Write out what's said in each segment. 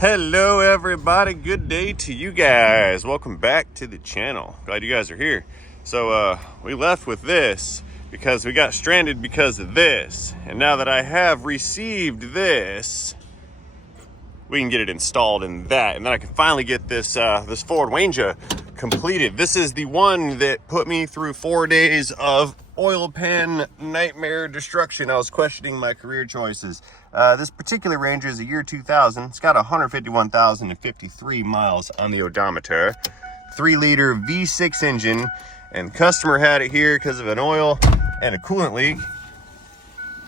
Hello everybody, good day to you guys. Welcome back to the channel. Glad you guys are here. So we left with this because we got stranded because of this. And now that I have received this, we can get it installed in that. And then I can finally get this this Ford Ranger completed. This is the one that put me through 4 days of oil pan nightmare destruction. I was questioning my career choices. This particular Ranger is a year 2000. It's got 151,053 miles on the odometer. 3-liter V6 engine, and customer had it here because of an oil and a coolant leak.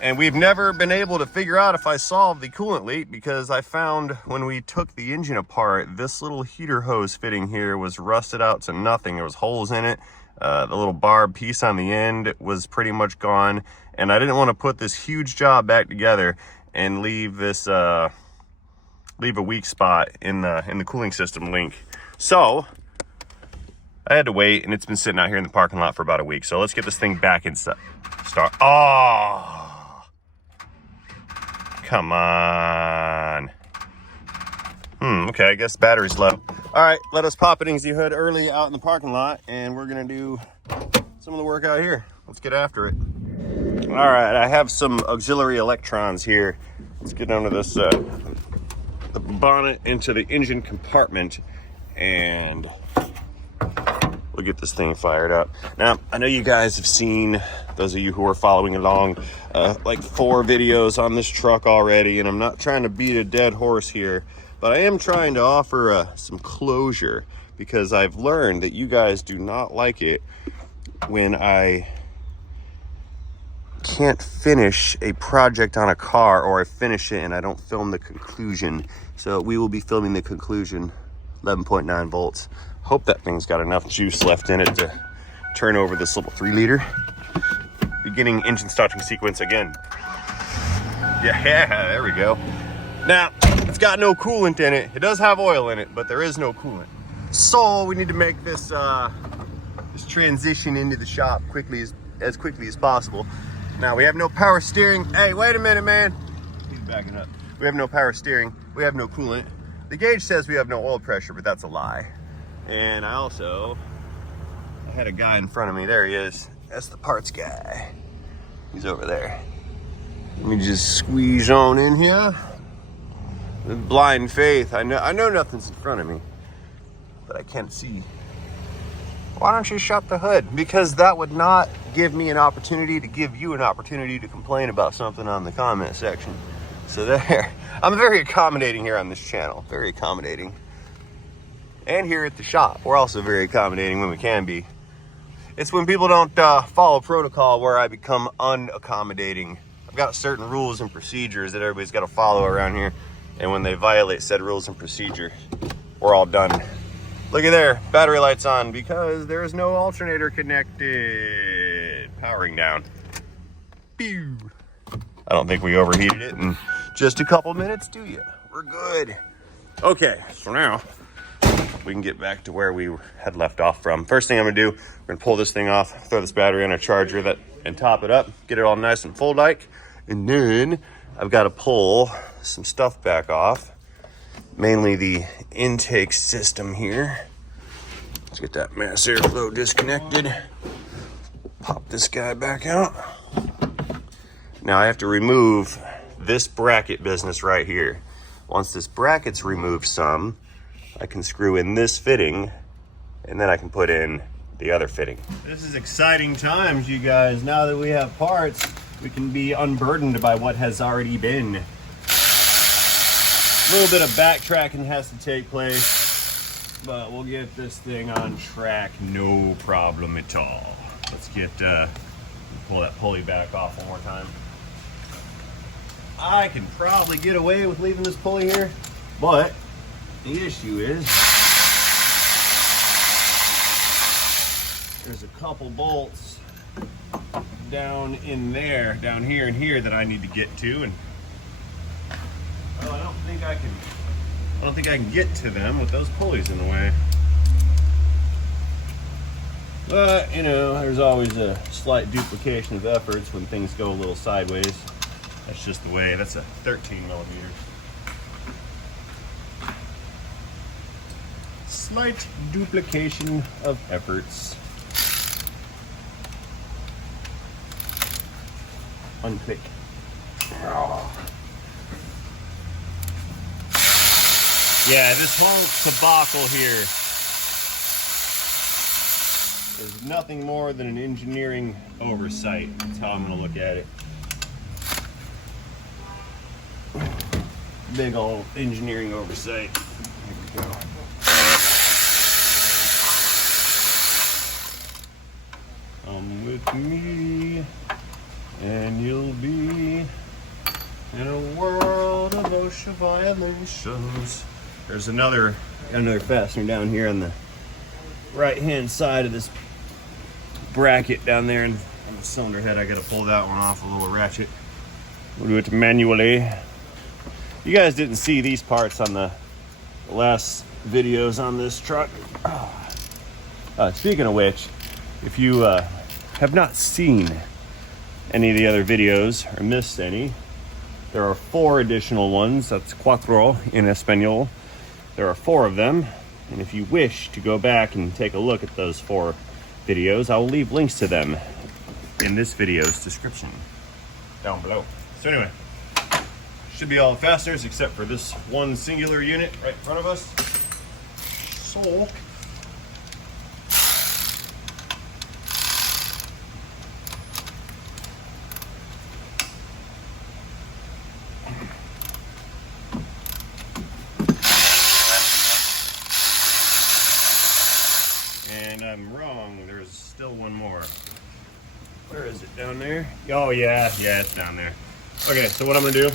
And we've never been able to figure out if I solved the coolant leak, because I found when we took the engine apart, this little heater hose fitting here was rusted out to nothing. There was holes in it. The little barb piece on the end was pretty much gone, and I didn't want to put this huge job back together and leave this leave a weak spot in the cooling system link. So I had to wait, and it's been sitting out here in the parking lot for about a week. So let's get this thing back in start. Oh, come on. Okay, I guess battery's low. All right, let us pop it in the hood early out in the parking lot, and we're gonna do some of the work out here. Let's get after it. All right, I have some auxiliary electrons here. Let's get under this, the bonnet into the engine compartment, and we'll get this thing fired up. Now, I know you guys have seen, those of you who are following along, like 4 videos on this truck already, and I'm not trying to beat a dead horse here, but I am trying to offer some closure, because I've learned that you guys do not like it when I can't finish a project on a car, or I finish it and I don't film the conclusion. So we will be filming the conclusion, 11.9 volts. Hope that thing's got enough juice left in it to turn over this little 3-liter. Beginning engine starting sequence again. Yeah, there we go. Now, it's got no coolant in it. It does have oil in it, but there is no coolant. So we need to make this this transition into the shop as quickly as possible. Now, we have no power steering. Hey, wait a minute, man. He's backing up. We have no power steering. We have no coolant. The gauge says we have no oil pressure, but that's a lie. And I had a guy in front of me. There he is. That's the parts guy. He's over there. Let me just squeeze on in here. With blind faith. I know nothing's in front of me, but I can't see. Why don't you shut the hood? Because that would not give me an opportunity to give you an opportunity to complain about something on the comment section. So there. I'm very accommodating here on this channel. Very accommodating. And here at the shop, we're also very accommodating when we can be. It's when people don't follow protocol where I become unaccommodating. I've got certain rules and procedures that everybody's got to follow around here. And when they violate said rules and procedure, we're all done. Look at there, battery light's on because there is no alternator connected. Powering down. Pew. I don't think we overheated it in just a couple minutes, do you? We're good. Okay, so now we can get back to where we had left off from. First thing I'm gonna do, we're gonna pull this thing off, throw this battery on a charger and top it up, get it all nice and full like. And then I've got to pull some stuff back off, mainly the intake system here. Let's get that mass airflow disconnected. Pop this guy back out. Now I have to remove this bracket business right here. Once this bracket's removed some, I can screw in this fitting, and then I can put in the other fitting. This is exciting times, you guys. Now that we have parts, we can be unburdened by what has already been. A little bit of backtracking has to take place, but we'll get this thing on track, no problem at all. Let's pull that pulley back off one more time. I can probably get away with leaving this pulley here, but the issue is there's a couple bolts down in there, down here and here that I need to get to, and well, I don't think I can get to them with those pulleys in the way. But, you know, there's always a slight duplication of efforts when things go a little sideways. That's just the way. That's a 13 millimeters. slight duplication of efforts. Unclick. Yeah, this whole debacle here is nothing more than an engineering oversight. That's how I'm gonna look at it. Big old engineering oversight. Here we go. Come with me, and you'll be in a world of ocean violations. There's another fastener down here on the right-hand side of this bracket down there in the cylinder head. I gotta pull that one off, a little ratchet. We'll do it manually. You guys didn't see these parts on the last videos on this truck. Speaking of which, if you have not seen any of the other videos or missed any, there are 4 additional ones. That's cuatro in Espanol. There are 4 of them. And if you wish to go back and take a look at those 4 videos, I will leave links to them in this video's description down below. So anyway, should be all the fasteners except for this one singular unit right in front of us. So and I'm wrong, there's still one more. Where is it? Down there? Oh yeah, it's down there. Okay, so what I'm gonna do,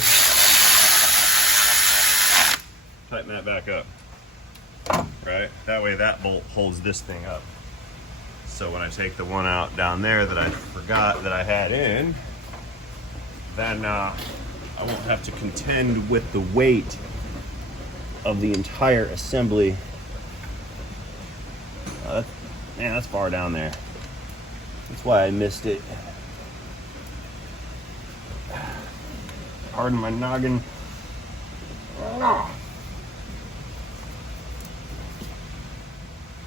tighten that back up, right? That way that bolt holds this thing up. So when I take the one out down there that I forgot that I had in, then I won't have to contend with the weight of the entire assembly. Man, that's far down there. That's why I missed it. Pardon my noggin.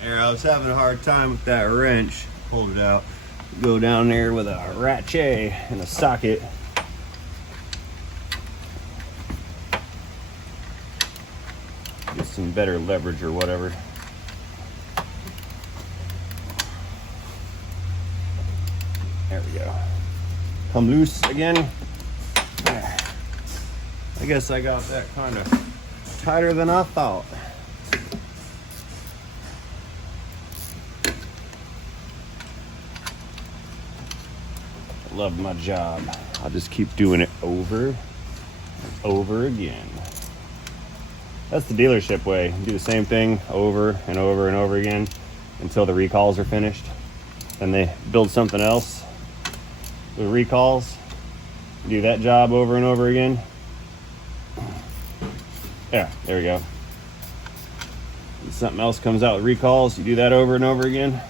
There, I was having a hard time with that wrench. Pulled it out. Go down there with a ratchet and a socket. Get some better leverage or whatever. There we go. Come loose again. I guess I got that kind of tighter than I thought. Love my job. I'll just keep doing it over and over again. That's the dealership way. Do the same thing over and over and over again until the recalls are finished. Then they build something else with recalls. Do that job over and over again. Yeah, there we go. And something else comes out with recalls. You do that over and over again.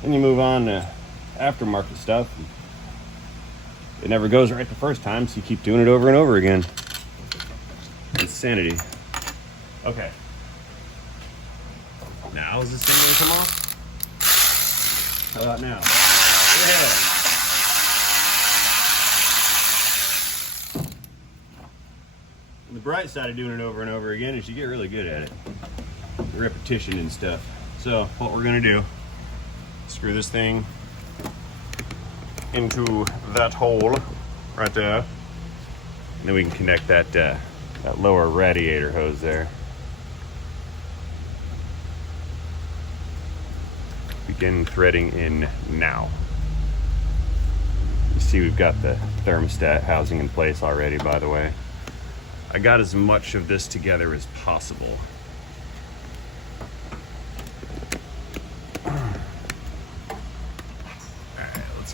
Then you move on to aftermarket stuff. It never goes right the first time, so you keep doing it over and over again. Insanity. Okay. Now is this thing gonna come off? How about now? Yeah. The bright side of doing it over and over again is you get really good at it. The repetition and stuff. So what we're gonna do, screw this thing into that hole right there, and then we can connect that that lower radiator hose there. Begin threading in now. You see we've got the thermostat housing in place already, by the way. I got as much of this together as possible.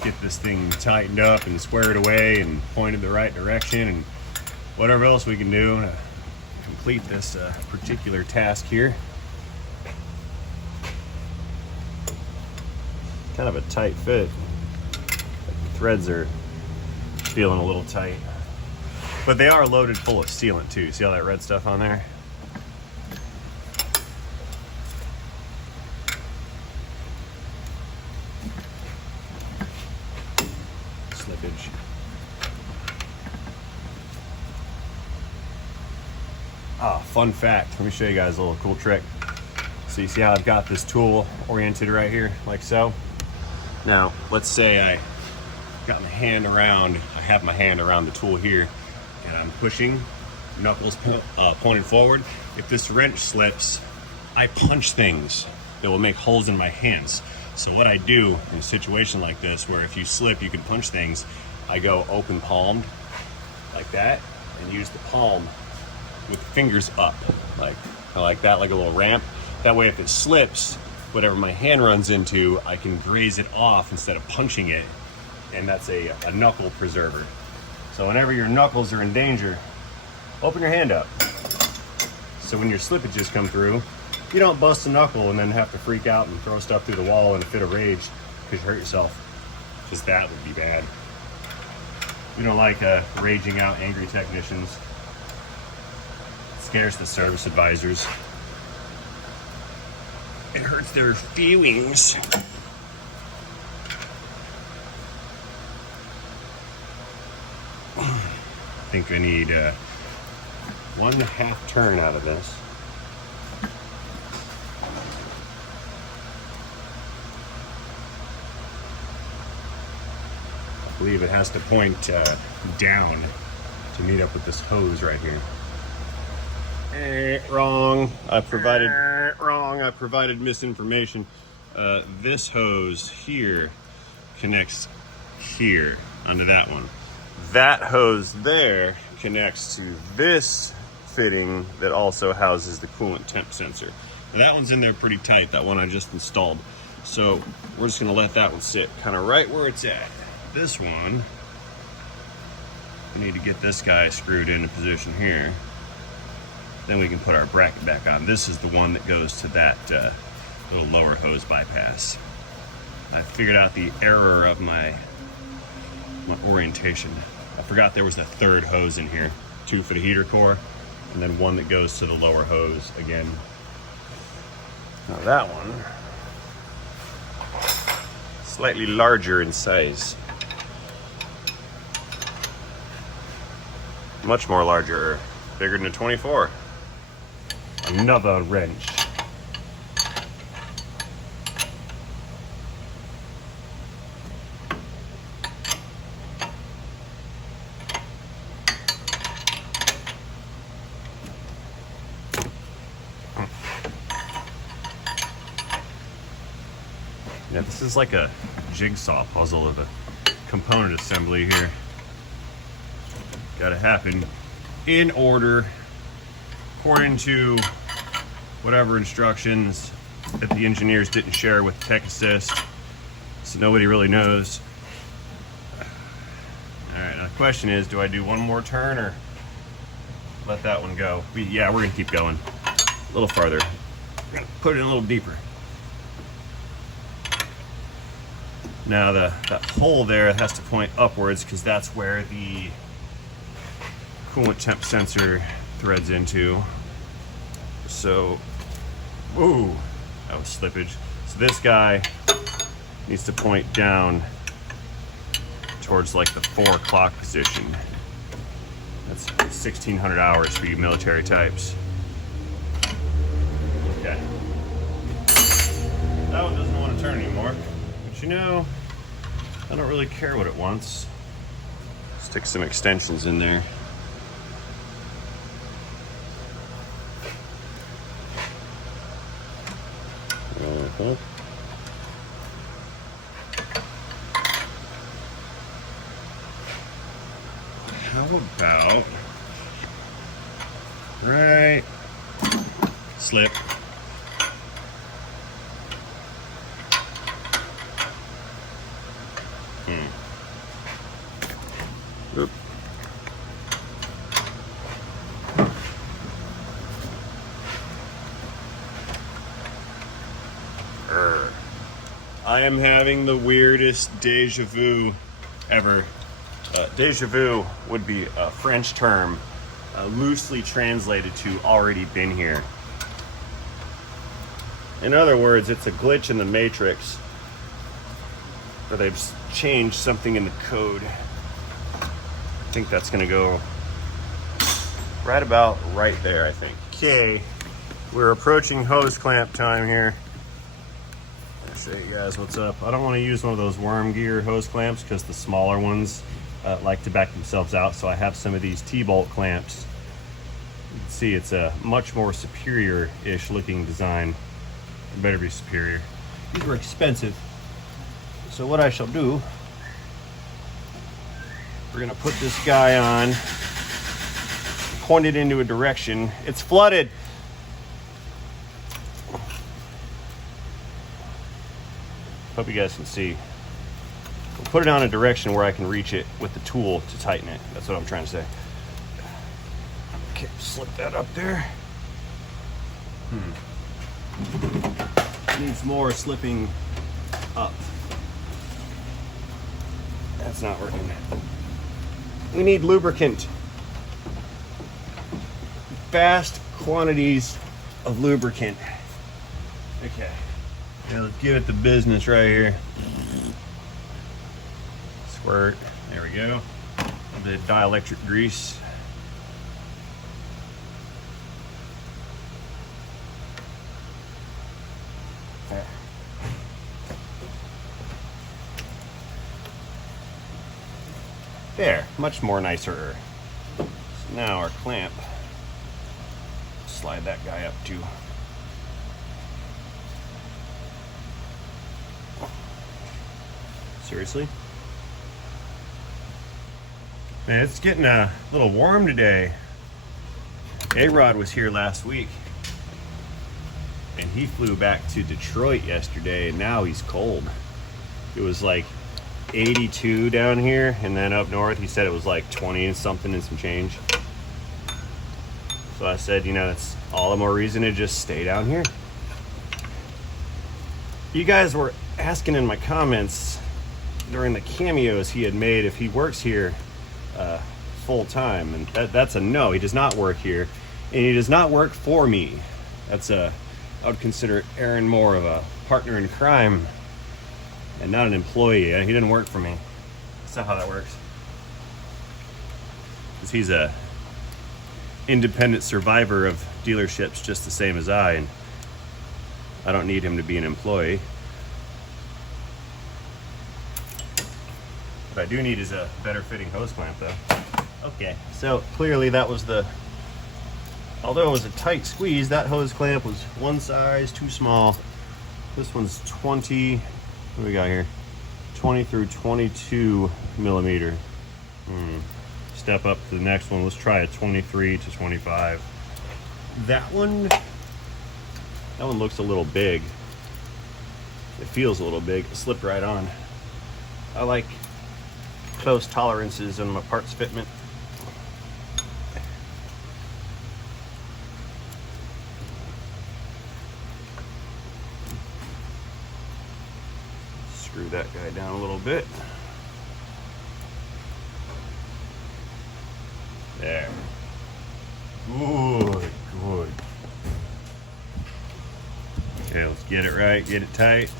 Get this thing tightened up and squared away and pointed the right direction and whatever else we can do to complete this particular task here. Kind of a tight fit. The threads are feeling a little tight, but they are loaded full of sealant too. See all that red stuff on there? Fun fact, let me show you guys a little cool trick. So you see how I've got this tool oriented right here, like so? Now, let's say I got my hand around, I have my hand around the tool here, and I'm pushing, knuckles pointed forward. If this wrench slips, I punch things that will make holes in my hands. So what I do in a situation like this, where if you slip, you can punch things, I go open palmed, like that, and use the palm with the fingers up, like that, like a little ramp. That way if it slips, whatever my hand runs into, I can graze it off instead of punching it, and that's a knuckle preserver. So whenever your knuckles are in danger, open your hand up. So when your slippages come through, you don't bust a knuckle and then have to freak out and throw stuff through the wall in a fit of rage because you hurt yourself. Just that would be bad. We don't like raging out angry technicians. It scares the service advisors. It hurts their feelings. I think I need 1.5 turn out of this. I believe it has to point down to meet up with this hose right here. Wrong. I provided misinformation. This hose here connects here onto that one. That hose there connects to this fitting that also houses the coolant temp sensor. Now that one's in there pretty tight, that one I just installed. So we're just gonna let that one sit kind of right where it's at. This one, we need to get this guy screwed into position here. Then we can put our bracket back on. This is the one that goes to that little lower hose bypass. I figured out the error of my orientation. I forgot there was a third hose in here. 2 for the heater core, and then 1 that goes to the lower hose again. Now that one, slightly larger in size. Much more larger, bigger than a 24. Another wrench. Yeah, this is like a jigsaw puzzle of a component assembly here. Gotta happen in order, according to whatever instructions that the engineers didn't share with Tech Assist, so nobody really knows. All right, now the question is, do I do one more turn or let that one go? Yeah, we're gonna keep going a little farther. We're gonna put it in a little deeper. Now that hole there has to point upwards because that's where the coolant temp sensor threads into. So, whoa, that was slippage. So this guy needs to point down towards like the 4 o'clock position. That's 1,600 hours for you military types. Okay. That one doesn't want to turn anymore. But you know, I don't really care what it wants. Stick some extensions in there. How about right slip? Oop. I am having the weirdest deja vu ever. Deja vu would be a French term, loosely translated to already been here. In other words, it's a glitch in the matrix, or they've changed something in the code. I think that's gonna go right about right there, I think. Okay, we're approaching hose clamp time here. I'll show you guys what's up. I don't want to use one of those worm gear hose clamps because the smaller ones like to back themselves out, so I have some of these T-bolt clamps. You can see it's a much more superior-ish looking design. It better be superior. These were expensive. So what I shall do, we're gonna put this guy on, point it into a direction. It's flooded. Hope you guys can see. We'll put it on a direction where I can reach it with the tool to tighten it. That's what I'm trying to say. Okay, slip that up there. Needs more slipping up. That's not working. We need lubricant. Vast quantities of lubricant. Okay. Now let's give it the business right here. Squirt. There we go. A little bit of dielectric grease. There, much more nicer. So now our clamp, slide that guy up too. Seriously? Man, it's getting a little warm today. A-Rod was here last week and he flew back to Detroit yesterday and now he's cold. It was like 82 down here, and then up north he said it was like 20 and something and some change. So I said, you know, that's all the more reason to just stay down here. You guys were asking in my comments during the cameos he had made if he works here full time, and that's a no. He does not work here, and he does not work for me. That's I would consider Aaron more of a partner in crime and not an employee. He didn't work for me. That's not how that works. Because he's a independent survivor of dealerships just the same as I, and I don't need him to be an employee. What I do need is a better fitting hose clamp though. Okay, so clearly that was although it was a tight squeeze, that hose clamp was one size too small. This one's 20, what do we got here? 20 through 22 millimeter. Step up to the next one. Let's try a 23 to 25. That one looks a little big. It feels a little big. It slipped right on. I like close tolerances in my parts fitment. Screw that guy down a little bit. There. Good, good. Okay, let's get it right, get it tight.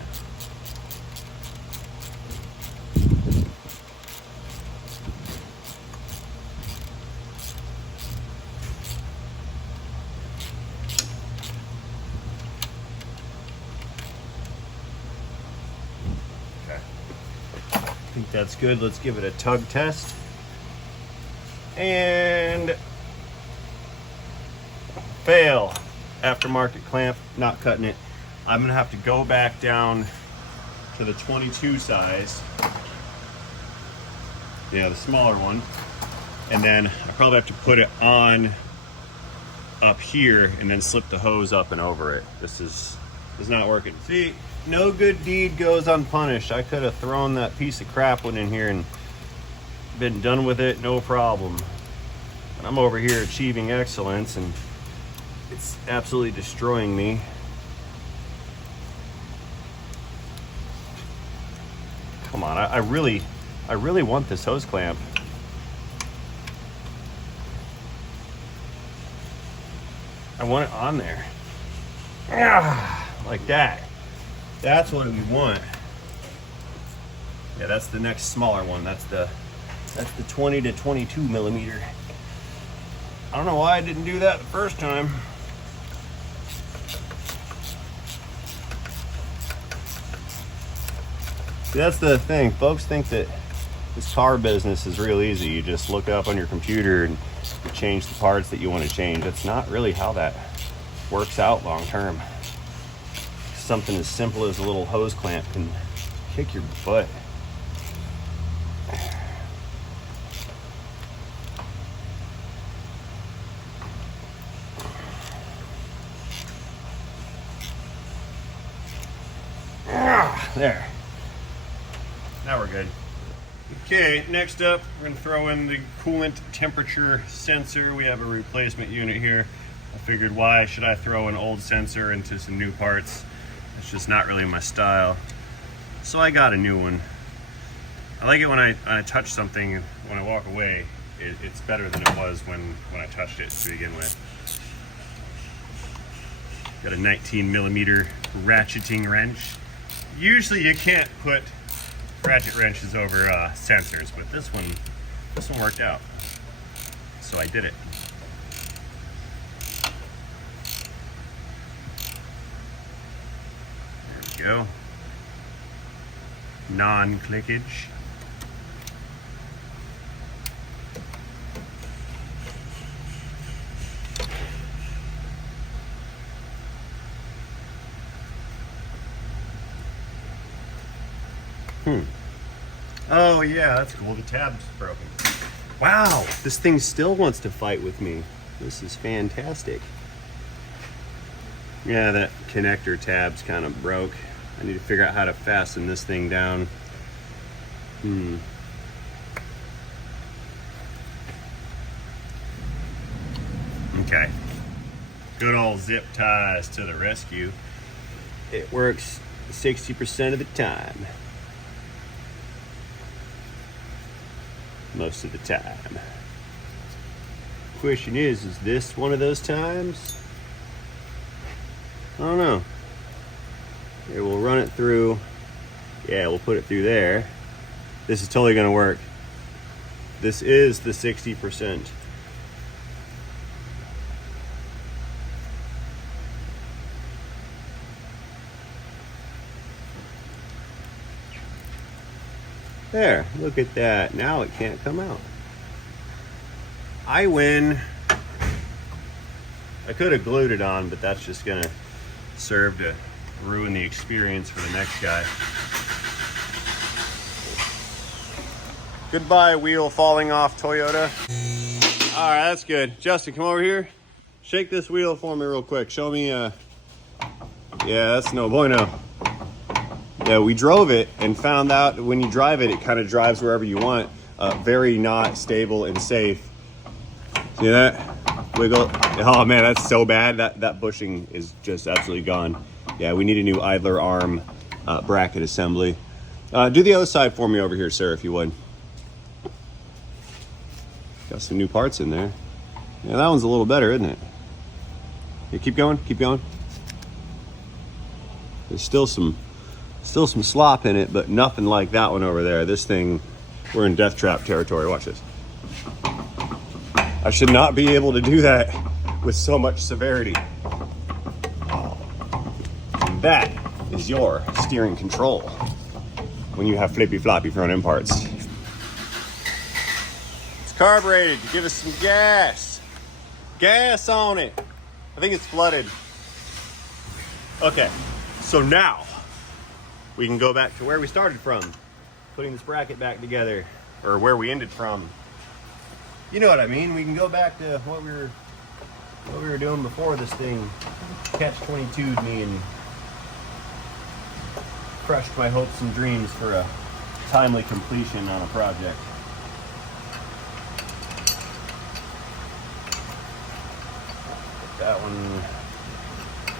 I think that's good. Let's give it a tug test. And fail. Aftermarket clamp, not cutting it. I'm gonna have to go back down to the 22 size. Yeah, the smaller one. And then I probably have to put it on up here and then slip the hose up and over it. This is not working. See, no good deed goes unpunished. I could have thrown that piece of crap one in here and been done with it, no problem. And I'm over here achieving excellence and it's absolutely destroying me. Come on, I really want this hose clamp. I want it on there. Like that. That's what we want. Yeah, that's the next smaller one. That's the 20 to 22 millimeter. I don't know why I didn't do that the first time. See, that's the thing. Folks think that this car business is real easy. You just look it up on your computer and you change the parts that you want to change. That's not really how that works out long term. Something as simple as a little hose clamp can kick your butt. There. Now we're good. Okay, next up, we're gonna throw in the coolant temperature sensor. We have a replacement unit here. I figured, why should I throw an old sensor into some new parts? It's just not really my style. So I got a new one. I like it when I touch something, when I walk away, it's better than it was when I touched it to begin with. Got a 19mm ratcheting wrench. Usually you can't put ratchet wrenches over sensors, but this one worked out. So I did it. There we go. Non-clickage. Oh yeah, that's cool. The tab's broken. Wow, this thing still wants to fight with me. This is fantastic. Yeah, that connector tab's kind of broke. I need to figure out how to fasten this thing down. Okay. Good old zip ties to the rescue. It works 60% of the time. Most of the time. Question is this one of those times? I don't know. Here, we'll run it through. Yeah, we'll put it through there. This is totally gonna work. This is the 60%. There, look at that. Now it can't come out. I win. I could have glued it on, but that's just gonna serve to ruin the experience for the next guy. Goodbye, wheel falling off Toyota. All right, that's good. Justin, come over here. Shake this wheel for me real quick. Show me, yeah, that's no bueno. Yeah, we drove it and found out when you drive it, it kind of drives wherever you want. Very not stable and safe. See that? Wiggle. Oh man, that's so bad. That bushing is just absolutely gone. Yeah, we need a new idler arm bracket assembly. Do the other side for me over here, sir, if you would. Got some new parts in there. Yeah, that one's a little better, isn't it? Yeah, keep going, keep going. There's still some slop in it, but nothing like that one over there. This thing, we're in death trap territory. Watch this. I should not be able to do that with so much severity. Oh. And that is your steering control when you have flippy floppy front end parts. It's carbureted to give us some gas. Gas on it. I think it's flooded. Okay, so now we can go back to where we started from, putting this bracket back together, or where we ended from. You know what I mean? We can go back to what we were doing before this thing catch-22'd me and crushed my hopes and dreams for a timely completion on a project. That one,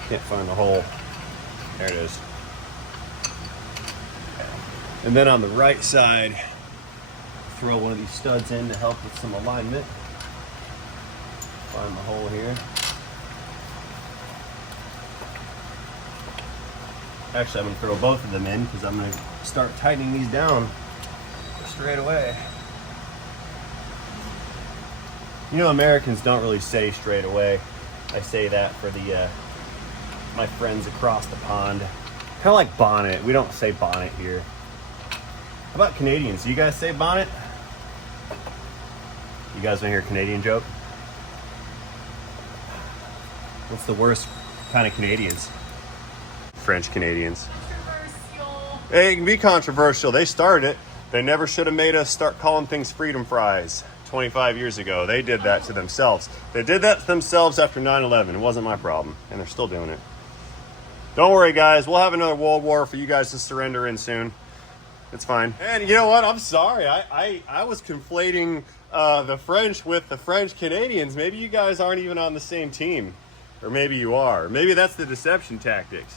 can't find the hole. There it is. And then on the right side, throw one of these studs in to help with some alignment. Find the hole here. Actually, I'm going to throw both of them in because I'm going to start tightening these down straight away. You know, Americans don't really say straight away. I say that for the my friends across the pond. Kind of like bonnet. We don't say bonnet here. How about Canadians? Do you guys say bonnet? You guys want to hear a Canadian joke? What's the worst kind of Canadians? French Canadians. Controversial. Hey, it can be controversial. They started it. They never should have made us start calling things freedom fries 25 years ago. They did that to themselves. They did that to themselves after 9/11. It wasn't my problem, and they're still doing it. Don't worry, guys. We'll have another World War for you guys to surrender in soon. It's fine. And you know what? I'm sorry. I was conflating the French with the French Canadians. Maybe you guys aren't even on the same team. Or maybe you are. Maybe that's the deception tactics.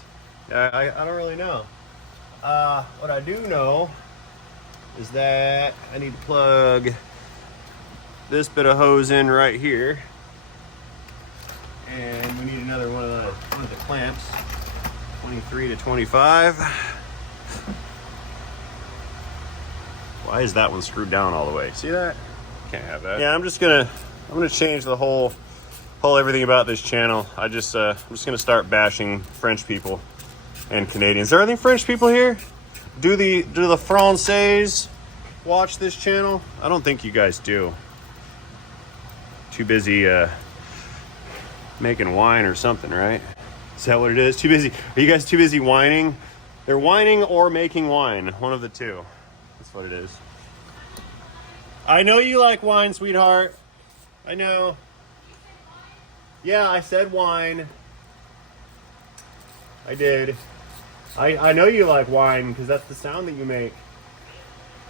I don't really know. What I do know is that I need to plug this bit of hose in right here. And we need another one of the clamps. 23 to 25. Why is that one screwed down all the way? See that? Can't have that. Yeah, I'm gonna change the whole everything about this channel. I'm just gonna start bashing French people and Canadians. Are there any French people here? Do the Français watch this channel? I don't think you guys do. Too busy making wine or something, right? Is that what it is? Too busy? Are you guys too busy whining? They're whining or making wine. One of the two. That's what it is. I know you like wine, sweetheart. I know. Yeah, I said wine. I did. I know you like wine because that's the sound that you make.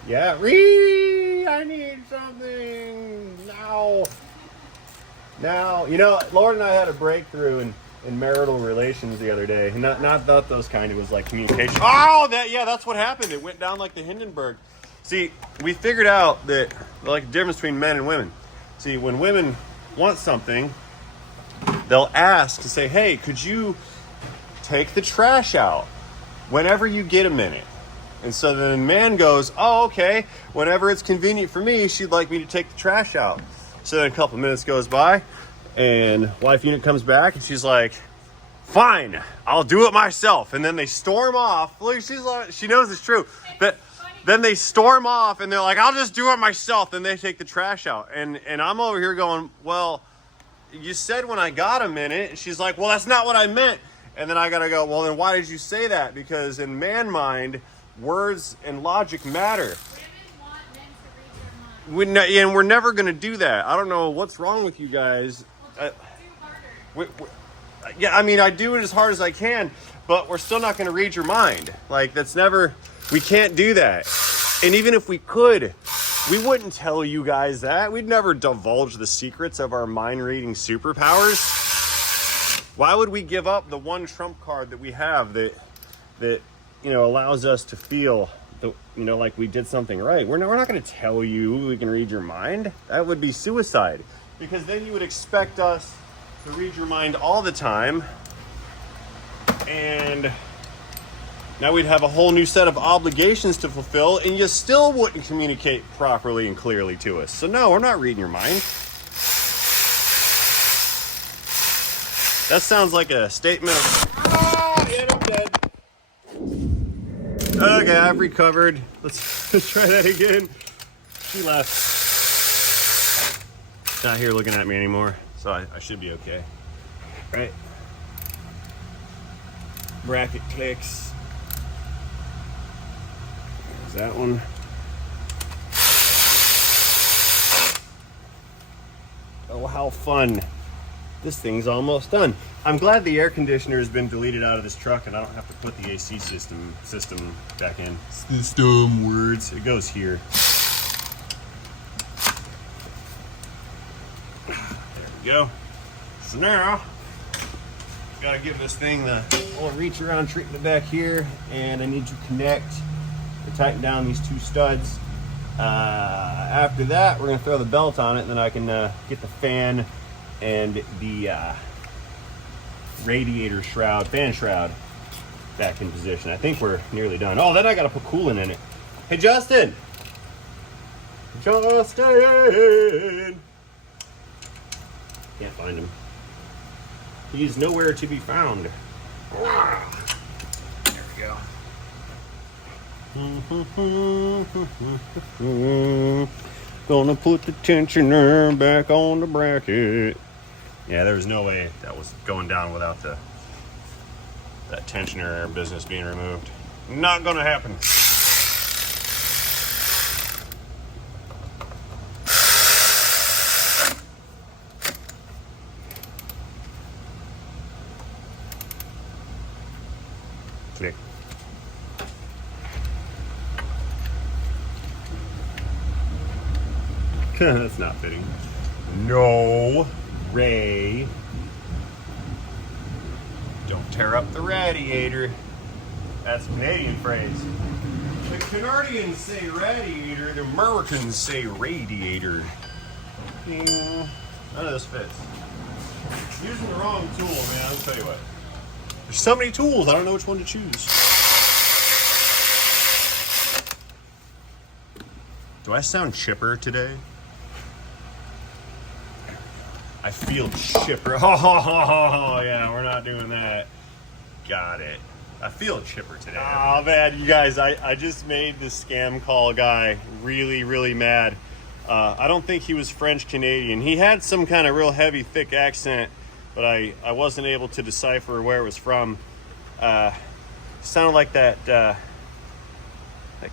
Yeah. I need something now. Now, you know, Lord and I had a breakthrough in marital relations the other day. Not those kind. It was like communication. Oh, that's what happened. It went down like the Hindenburg. See, we figured out that like the difference between men and women. See, when women want something, they'll ask and say, "Hey, could you take the trash out whenever you get a minute?" And so then the man goes, "Oh, okay. Whenever it's convenient for me, she'd like me to take the trash out." So then a couple minutes goes by, and wife unit comes back, and she's like, "Fine, I'll do it myself." And then they storm off. Look, she's like, she knows it's true. But then they storm off, and they're like, "I'll just do it myself." Then they take the trash out, and I'm over here going, "Well, you said when I got a minute." And she's like, "Well, that's not what I meant." And then I gotta go, "Well, then why did you say that?" Because in man mind, words and logic matter. And we're never going to do that. I don't know what's wrong with you guys. Yeah, I mean, I do it as hard as I can, but we're still not going to read your mind. Like, we can't do that. And even if we could, we wouldn't tell you guys that. We'd never divulge the secrets of our mind-reading superpowers. Why would we give up the one trump card that we have that you know, allows us to feel like we did something right? We're not going to tell you we can read your mind. That would be suicide, because then you would expect us to read your mind all the time, and now we'd have a whole new set of obligations to fulfill, and you still wouldn't communicate properly and clearly to us. So no, we're not reading your mind. That sounds like a statement of, and I'm dead. Okay, I've recovered. Let's try that again. She left. She's not here looking at me anymore, so I should be okay. Right? Bracket clicks. There's that one. Oh, how fun. This thing's almost done. I'm glad the air conditioner has been deleted out of this truck and I don't have to put the AC system back in. System words. It goes here. There we go. So now, gotta give this thing the old reach around treatment back here, and I need to connect and tighten down these two studs. After that, we're gonna throw the belt on it, and then I can get the fan and the radiator shroud, fan shroud, back in position. I think we're nearly done. Oh, then I gotta put coolant in it. Hey, Justin! Can't find him. He's nowhere to be found. There we go. Gonna put the tensioner back on the bracket. Yeah, there was no way that was going down without that tensioner business being removed. Not gonna happen. Click. That's not fitting. No, Ray. Don't tear up the radiator. That's a Canadian phrase. The Canadians say radiator, the Americans say radiator. Ding. None of this fits. Using the wrong tool, man, I'll tell you what. There's so many tools, I don't know which one to choose. Do I sound chipper today? I feel chipper. Oh, yeah, we're not doing that. Got it. I feel chipper today. Oh, man, you guys, I just made the scam call guy really, really mad. I don't think he was French-Canadian. He had some kind of real heavy, thick accent, but I wasn't able to decipher where it was from. Sounded like that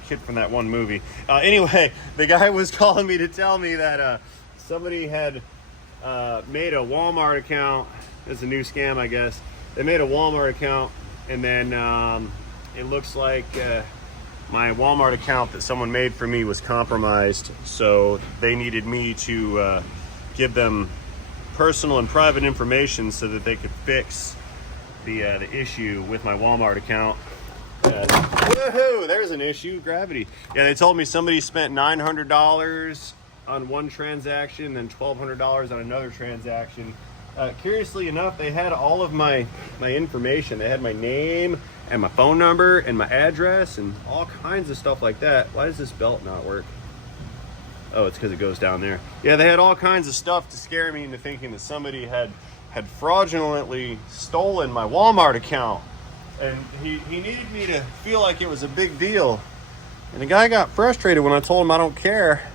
kid from that one movie. Anyway, the guy was calling me to tell me that somebody had made a Walmart account. It's a new scam, I guess. They made a Walmart account, and then it looks like my Walmart account that someone made for me was compromised, so they needed me to give them personal and private information so that they could fix the issue with my Walmart account. Woohoo! There's an issue. Gravity. Yeah, they told me somebody spent $900 on one transaction, then $1,200 on another transaction. Curiously enough, they had all of my information. They had my name and my phone number and my address and all kinds of stuff like that. Why does this belt not work? Oh, it's because it goes down there. Yeah, they had all kinds of stuff to scare me into thinking that somebody had fraudulently stolen my Walmart account. And he needed me to feel like it was a big deal. And the guy got frustrated when I told him I don't care.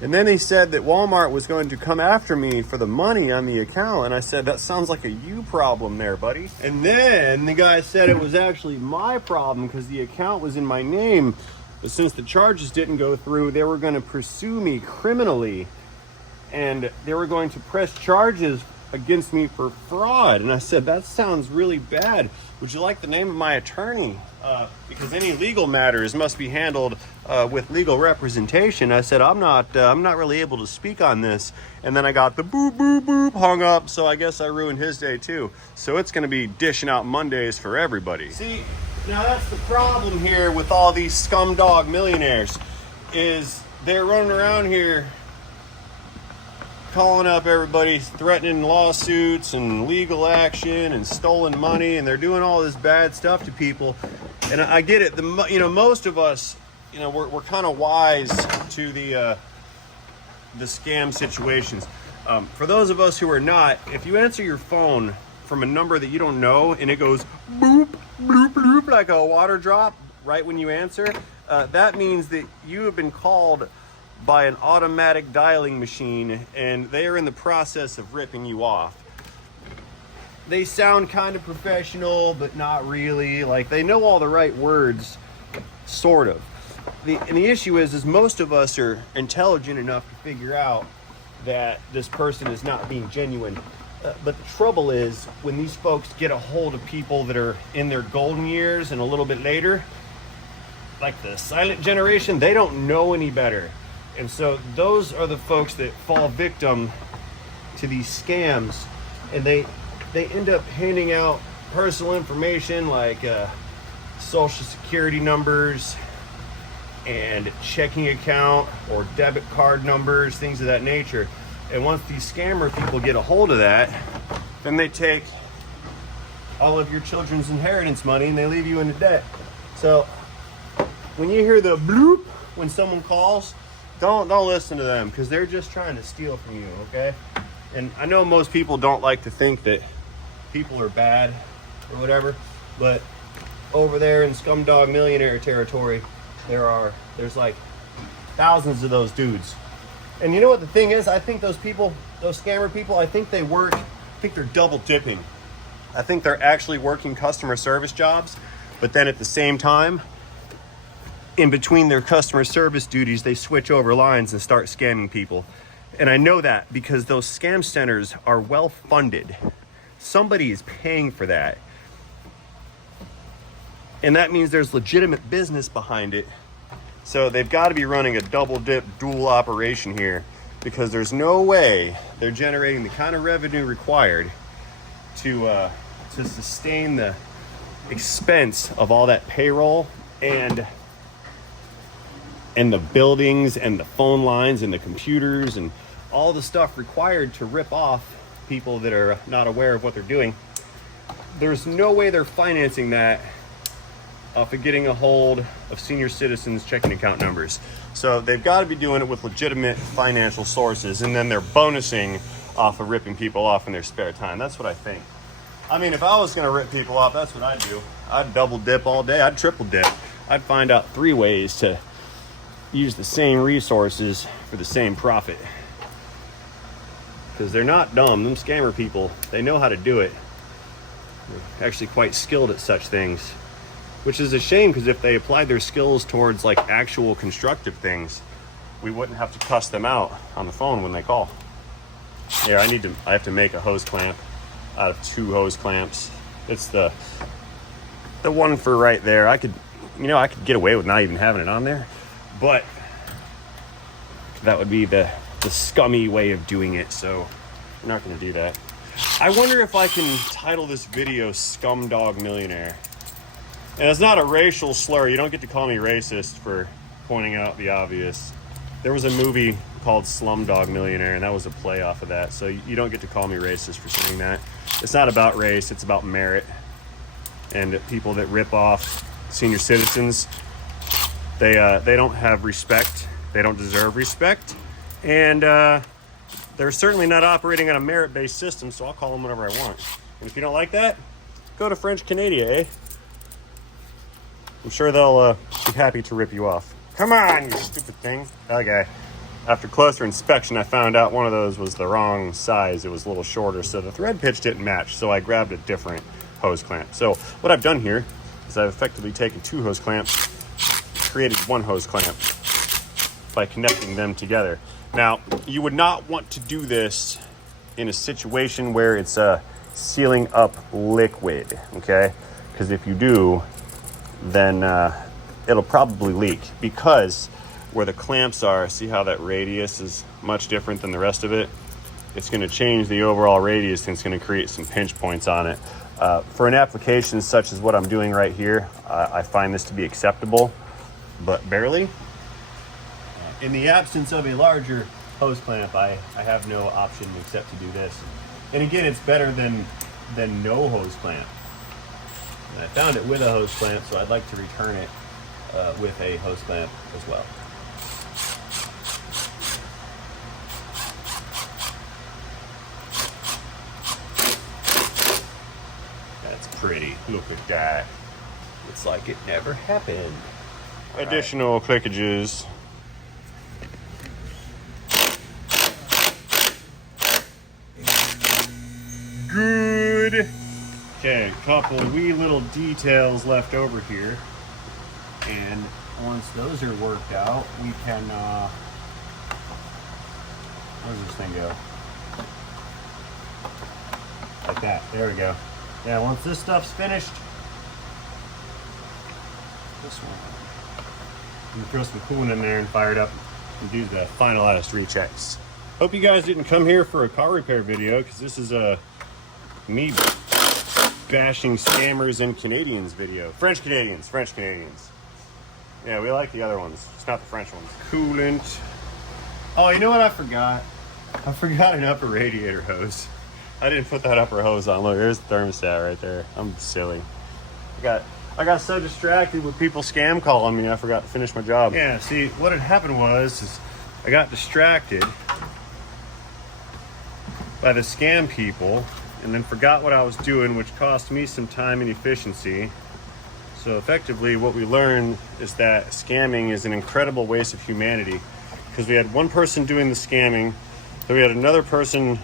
And then he said that Walmart was going to come after me for the money on the account. And I said, that sounds like a you problem there, buddy. And then the guy said it was actually my problem because the account was in my name. But since the charges didn't go through, they were going to pursue me criminally. And they were going to press charges against me for fraud. And I said, that sounds really bad. Would you like the name of my attorney? Because any legal matters must be handled with legal representation. I said, I'm not really able to speak on this. And then I got the boop, boop, boop hung up. So I guess I ruined his day too. So it's going to be dishing out Mondays for everybody. See, now that's the problem here with all these Scum-Dog millionaires is they're running around here calling up everybody, threatening lawsuits and legal action and stolen money, and they're doing all this bad stuff to people. And I get it. Most of us, we're kind of wise to the scam situations. For those of us who are not, if you answer your phone from a number that you don't know and it goes boop, bloop, bloop, like a water drop right when you answer, that means that you have been called by an automatic dialing machine and they are in the process of ripping you off. They sound kind of professional, but not really. Like, they know all the right words, sort of. And the issue is most of us are intelligent enough to figure out that this person is not being genuine. But the trouble is, when these folks get a hold of people that are in their golden years and a little bit later, like the silent generation, they don't know any better. And so those are the folks that fall victim to these scams, and they end up handing out personal information like social security numbers and checking account or debit card numbers, things of that nature. And once these scammer people get a hold of that, then they take all of your children's inheritance money and they leave you into debt. So when you hear the bloop when someone calls, don't listen to them, because they're just trying to steal from you, okay? And I know most people don't like to think that people are bad or whatever, but over there in Scum-Dog Millionaire territory, there's like thousands of those dudes. And you know what the thing is? I think those people, those scammer people, I think they're double dipping. I think they're actually working customer service jobs, but then at the same time, in between their customer service duties, they switch over lines and start scamming people. And I know that because those scam centers are well funded. Somebody is paying for that. And that means there's legitimate business behind it. So they've got to be running a double dip dual operation here, because there's no way they're generating the kind of revenue required to sustain the expense of all that payroll and the buildings and the phone lines and the computers and all the stuff required to rip off people that are not aware of what they're doing. There's no way they're financing that off of getting a hold of senior citizens' checking account numbers. So they've got to be doing it with legitimate financial sources, and then they're bonusing off of ripping people off in their spare time. That's what I think. I mean, if I was going to rip people off, that's what I'd do. I'd double dip all day. I'd triple dip. I'd find out 3 ways to use the same resources for the same profit. Because they're not dumb. Them scammer people, they know how to do it. They're actually quite skilled at such things. Which is a shame, because if they applied their skills towards like actual constructive things, we wouldn't have to cuss them out on the phone when they call. Yeah, I have to make a hose clamp out of 2 hose clamps. It's the one for right there. I could get away with not even having it on there, but that would be the scummy way of doing it, so I'm not going to do that. I wonder if I can title this video Scum-Dog Millionaire. And it's not a racial slur. You don't get to call me racist for pointing out the obvious. There was a movie called Slumdog Millionaire, and that was a play off of that. So you don't get to call me racist for saying that. It's not about race. It's about merit. And people that rip off senior citizens, they don't have respect. They don't deserve respect. And they're certainly not operating on a merit-based system, so I'll call them whatever I want. And if you don't like that, go to French Canada, eh? I'm sure they'll be happy to rip you off. Come on, you stupid thing. Okay. After closer inspection, I found out one of those was the wrong size. It was a little shorter, so the thread pitch didn't match, so I grabbed a different hose clamp. So what I've done here is I've effectively taken 2 hose clamps, created 1 hose clamp by connecting them together. Now, you would not want to do this in a situation where it's sealing up liquid, okay? Because if you do, then it'll probably leak, because where the clamps are, see how that radius is much different than the rest of it? It's going to change the overall radius, and it's going to create some pinch points on it. For an application such as what I'm doing right here, I find this to be acceptable, but barely. In the absence of a larger hose clamp, I have no option except to do this. And again, it's better than no hose clamp. And I found it with a hose clamp, so I'd like to return it with a hose clamp as well. That's pretty. Look at that. It's like it never happened. All additional clickages. Good. Okay, a couple of wee little details left over here. And once those are worked out, we can, where does this thing go? Like that, there we go. Yeah, once this stuff's finished, this one, you can throw some coolant in there and fire it up and do the finalized rechecks. Hope you guys didn't come here for a car repair video, because this is me bashing scammers and Canadians video. French Canadians. Yeah, we like the other ones. It's not the French ones. Coolant. Oh, you know what I forgot? I forgot an upper radiator hose. I didn't put that upper hose on. Look, there's the thermostat right there. I'm silly. I got so distracted with people scam calling me, I forgot to finish my job. Yeah, see, what had happened was I got distracted by by the scam people and then forgot what I was doing, which cost me some time and efficiency. So effectively what we learned is that scamming is an incredible waste of humanity, because we had one person doing the scamming, then we had another person,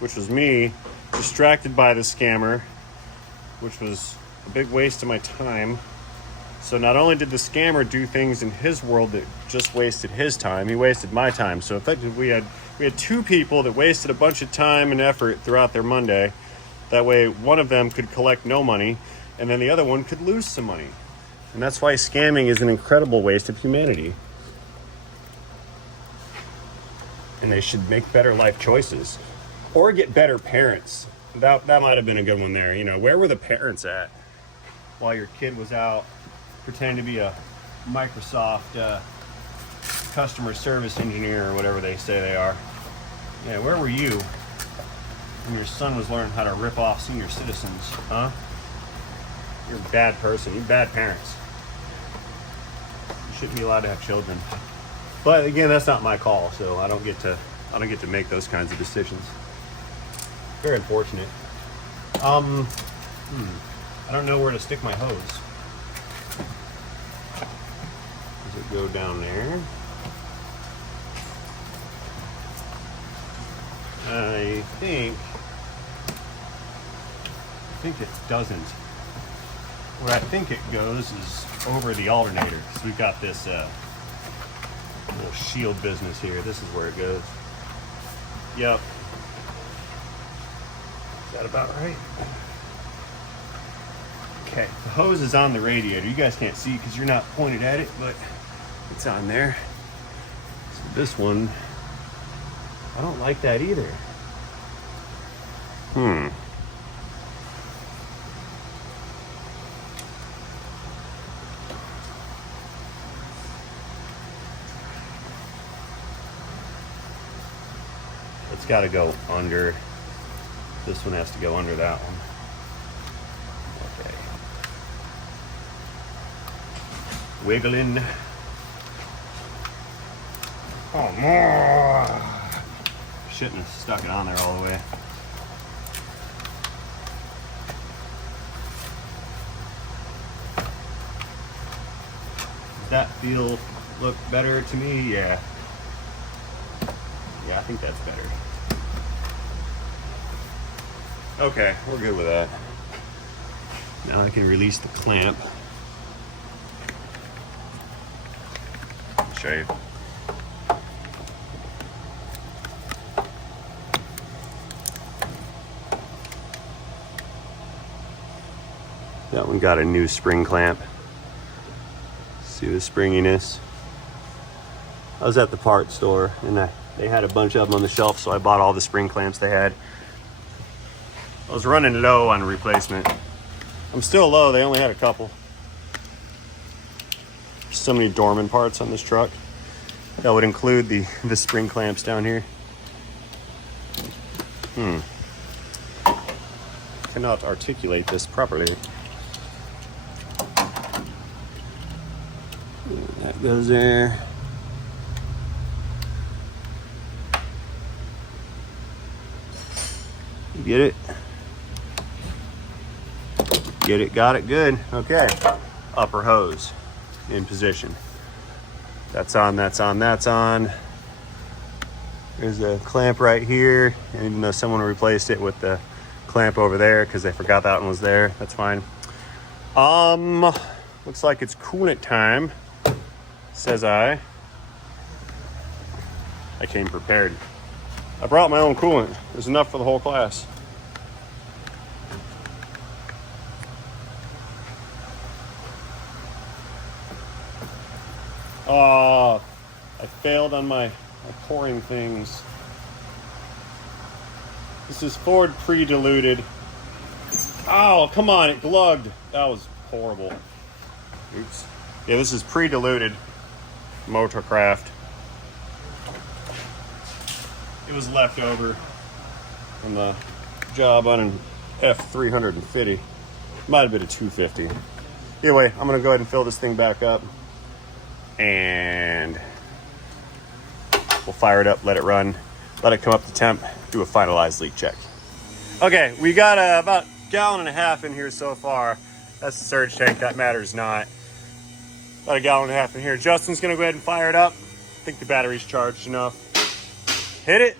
which was me, distracted by the scammer, which was a big waste of my time. So not only did the scammer do things in his world that just wasted his time, he wasted my time. So effectively we had two people that wasted a bunch of time and effort throughout their Monday. That way one of them could collect no money, and then the other one could lose some money. And that's why scamming is an incredible waste of humanity. And they should make better life choices. Or get better parents. That might have been a good one there. You know, where were the parents at while your kid was out pretending to be a Microsoft customer service engineer or whatever they say they are? Yeah, where were you when your son was learning how to rip off senior citizens, huh? You're a bad person. You're bad parents. You shouldn't be allowed to have children. But again, that's not my call, so I don't get to make those kinds of decisions. Very unfortunate. I don't know where to stick my hose. Does it go down there? I think it doesn't. Where I think it goes is over the alternator. So we've got this little shield business here. This is where it goes. Yep. Is that about right? Okay, the hose is on the radiator. You guys can't see because you're not pointed at it, but it's on there. So this one, I don't like that either. It's got to go under. This one has to go under that one. Okay. Wiggling. Oh, more. Shouldn't have stuck it on there all the way. Does that look better to me? Yeah. Yeah, I think that's better. Okay, we're good with that. Now I can release the clamp. I'll show you. That one got a new spring clamp. See the springiness? I was at the parts store and they had a bunch of them on the shelf, so I bought all the spring clamps they had. I was running low on replacement. I'm still low, they only had a couple. There's so many dormant parts on this truck. That would include the spring clamps down here. Cannot articulate this properly. That goes there. You get it? Get it, got it, good. Okay, upper hose in position. That's on, that's on, that's on. There's a clamp right here. And even though someone replaced it with the clamp over there because they forgot that one was there, that's fine. Looks like it's coolant time, says I came prepared. I brought my own coolant. There's enough for the whole class. I failed on my pouring things. This is Ford pre-diluted. Oh, come on, it glugged. That was horrible. Oops. Yeah, this is pre-diluted Motorcraft. It was left over from the job on an F350. Might have been a 250. Anyway, I'm gonna go ahead and fill this thing back up. And we'll fire it up, let it run, let it come up to temp, do a finalized leak check. Okay, we got about 1.5 gallons in here so far. That's the surge tank, that matters not. About 1.5 gallons in here. Justin's gonna go ahead and fire it up. I think the battery's charged enough. Hit it.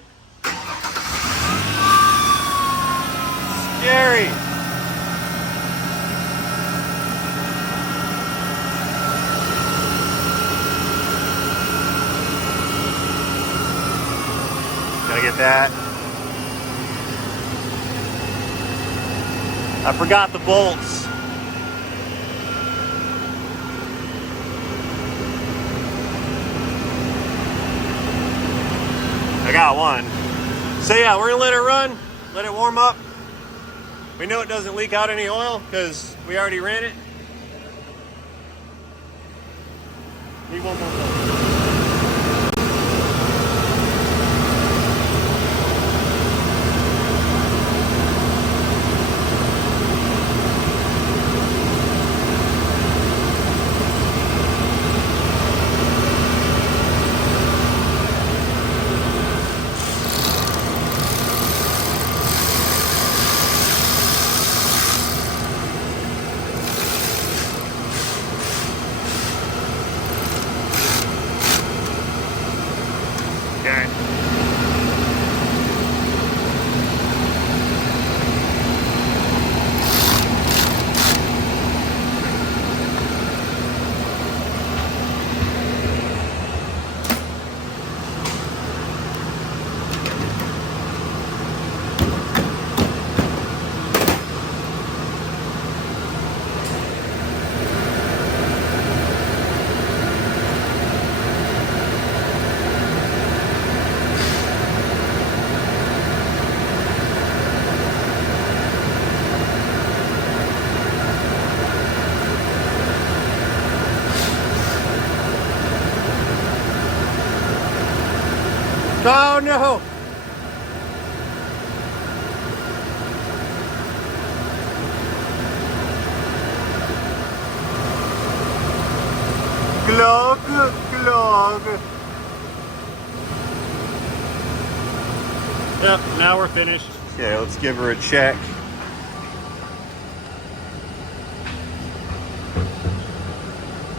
Scary. Gotta get that. I forgot the bolts. I got one. So yeah, we're gonna let it run, let it warm up. We know it doesn't leak out any oil because we already ran it. Need one more volt. Oh no! Glug, glug. Yep, now we're finished. Okay, let's give her a check.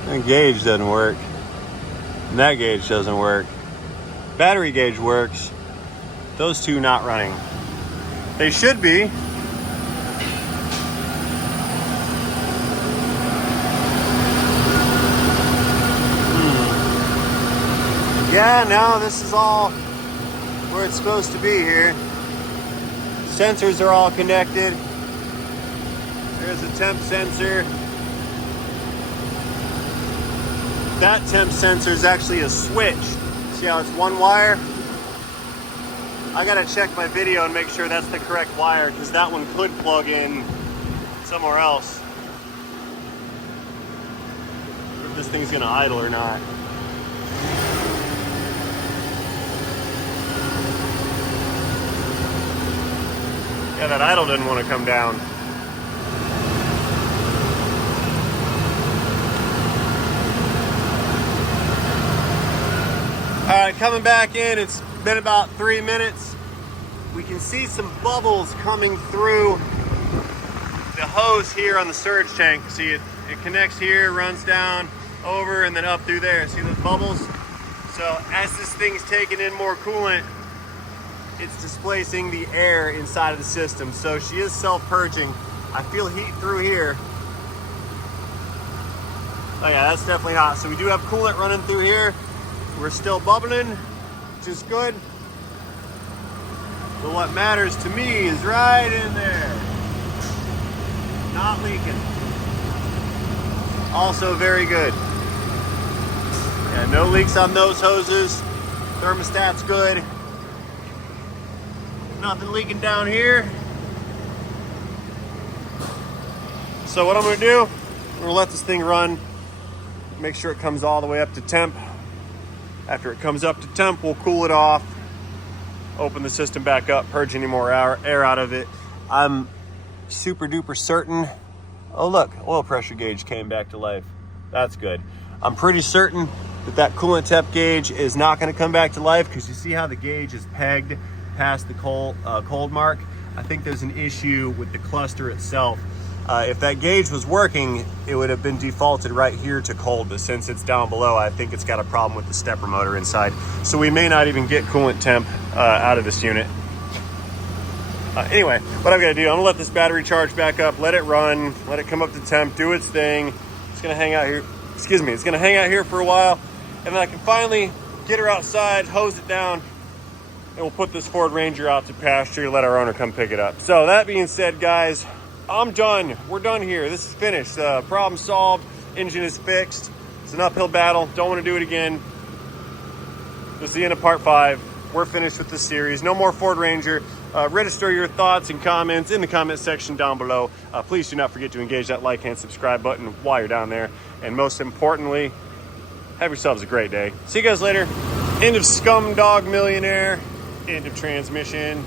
That gauge doesn't work. And that gauge doesn't work. Battery gauge works. Those two not running. They should be. Yeah, no, this is all where it's supposed to be here. Sensors are all connected. There's a temp sensor. That temp sensor is actually a switch. See how it's one wire? I gotta check my video and make sure that's the correct wire because that one could plug in somewhere else. If this thing's gonna idle or not. Yeah, that idle didn't want to come down. All right, coming back in, it's been about 3 minutes. We can see some bubbles coming through the hose here on the surge tank. See it connects here, runs down, over, and then up through there. See those bubbles? So as this thing's taking in more coolant, it's displacing the air inside of the system. So she is self-purging. I feel heat through here. Oh yeah, that's definitely hot. So we do have coolant running through here. We're still bubbling, which is good. But what matters to me is right in there. Not leaking. Also very good. Yeah, no leaks on those hoses. Thermostat's good. Nothing leaking down here. So what I'm gonna do, I'm gonna let this thing run, make sure it comes all the way up to temp. After it comes up to temp, we'll cool it off, open the system back up, purge any more air out of it. I'm super duper certain. Oh look, oil pressure gauge came back to life. That's good. I'm pretty certain that that coolant temp gauge is not gonna come back to life because you see how the gauge is pegged past the cold mark. I think there's an issue with the cluster itself. If that gauge was working, it would have been defaulted right here to cold, but since it's down below, I think it's got a problem with the stepper motor inside. So we may not even get coolant temp out of this unit. Anyway, what I'm gonna do, I'm gonna let this battery charge back up, let it run, let it come up to temp, do its thing. It's gonna hang out here, excuse me, it's gonna hang out here for a while, and then I can finally get her outside, hose it down, and we'll put this Ford Ranger out to pasture, let our owner come pick it up. So that being said, guys, I'm done. We're done here. This is finished. Problem solved. Engine is fixed. It's an uphill battle. Don't want to do it again. This is the end of part 5. We're finished with this series. No more Ford Ranger. Register your thoughts and comments in the comment section down below. Please do not forget to engage that like and subscribe button while you're down there. And most importantly, have yourselves a great day. See you guys later. End of Scum-Dog Millionaire. End of transmission.